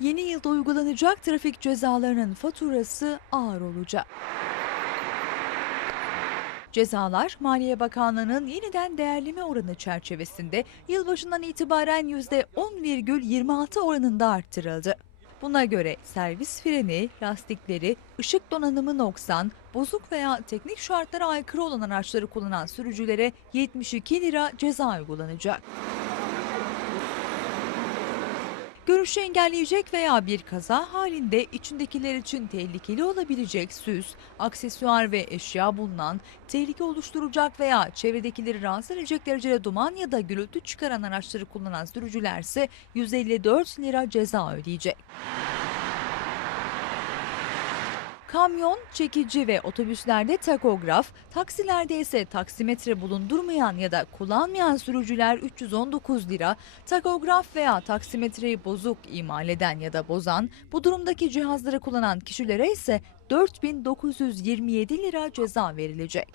Yeni yılda uygulanacak trafik cezalarının faturası ağır olacak. Cezalar Maliye Bakanlığı'nın yeniden değerleme oranı çerçevesinde yılbaşından itibaren %10,26 oranında arttırıldı. Buna göre servis freni, lastikleri, ışık donanımı noksan, bozuk veya teknik şartlara aykırı olan araçları kullanan sürücülere 72 lira ceza uygulanacak. Görüşü engelleyecek veya bir kaza halinde içindekiler için tehlikeli olabilecek süs, aksesuar ve eşya bulunan, tehlike oluşturacak veya çevredekileri rahatsız edecek derecede duman ya da gürültü çıkaran araçları kullanan sürücülerse 154 lira ceza ödeyecek. Kamyon, çekici ve otobüslerde takograf, taksilerde ise taksimetre bulundurmayan ya da kullanmayan sürücüler 319 lira, takograf veya taksimetreyi bozuk imal eden ya da bozan, bu durumdaki cihazları kullanan kişilere ise 4927 lira ceza verilecek.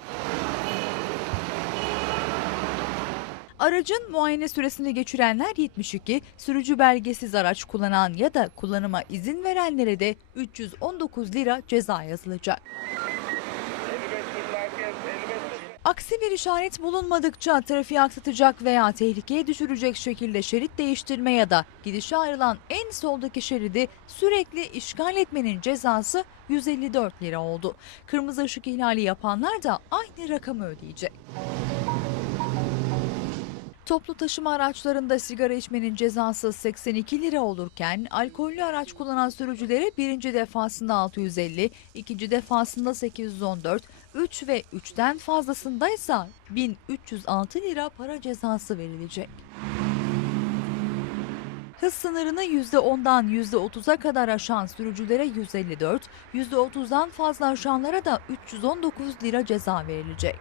Aracın muayene süresini geçirenler 72, sürücü belgesiz araç kullanan ya da kullanıma izin verenlere de 319 lira ceza yazılacak. Aksi bir işaret bulunmadıkça trafiği aksatacak veya tehlikeye düşürecek şekilde şerit değiştirme ya da gidişe ayrılan en soldaki şeridi sürekli işgal etmenin cezası 154 lira oldu. Kırmızı ışık ihlali yapanlar da aynı rakamı ödeyecek. Toplu taşıma araçlarında sigara içmenin cezası 82 lira olurken alkollü araç kullanan sürücülere birinci defasında 650, ikinci defasında 814, 3 ve 3'ten fazlasında ise 1306 lira para cezası verilecek. Hız sınırını %10'dan %30'a kadar aşan sürücülere 154, %30'dan fazla aşanlara da 319 lira ceza verilecek.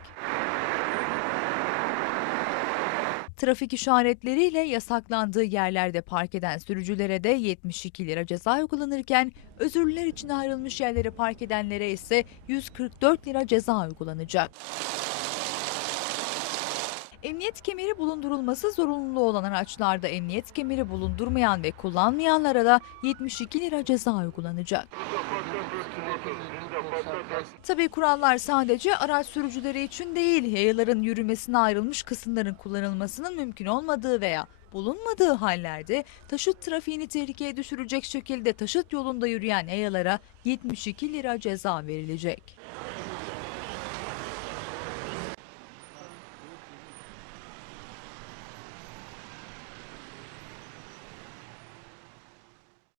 Trafik işaretleriyle yasaklandığı yerlerde park eden sürücülere de 72 lira ceza uygulanırken özürlüler için ayrılmış yerlere park edenlere ise 144 lira ceza uygulanacak. Emniyet kemeri bulundurulması zorunlu olan araçlarda emniyet kemeri bulundurmayan ve kullanmayanlara da 72 lira ceza uygulanacak. Tabii kurallar sadece araç sürücüleri için değil, yayaların yürümesine ayrılmış kısımların kullanılmasının mümkün olmadığı veya bulunmadığı hallerde taşıt trafiğini tehlikeye düşürecek şekilde taşıt yolunda yürüyen yayalara 72 lira ceza verilecek.